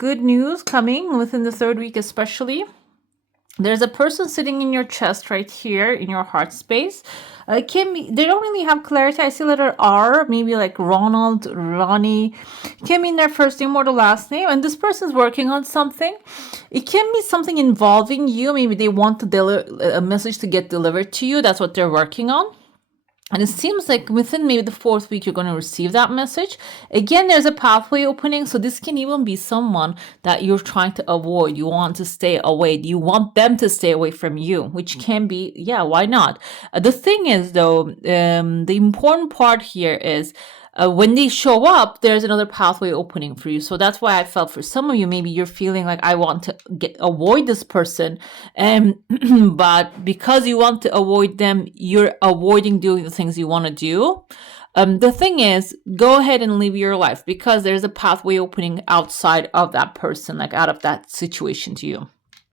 good news coming within the third week, especially. There's a person sitting in your chest right here in your heart space. It can be, they don't really have clarity. I see letter R, maybe like Ronald, Ronnie. It can mean their first name or the last name. And this person's working on something. It can be something involving you. Maybe they want to a message to get delivered to you. That's what they're working on. And it seems like within maybe the fourth week, you're going to receive that message. Again, there's a pathway opening. So this can even be someone that you're trying to avoid. You want to stay away. You want them to stay away from you, which can be, yeah, why not? The thing is, though, the important part here is when they show up, there's another pathway opening for you. So that's why I felt for some of you, maybe you're feeling like I want to avoid this person. But because you want to avoid them, you're avoiding doing the things you want to do. The thing is, go ahead and live your life because there's a pathway opening outside of that person, like out of that situation to you.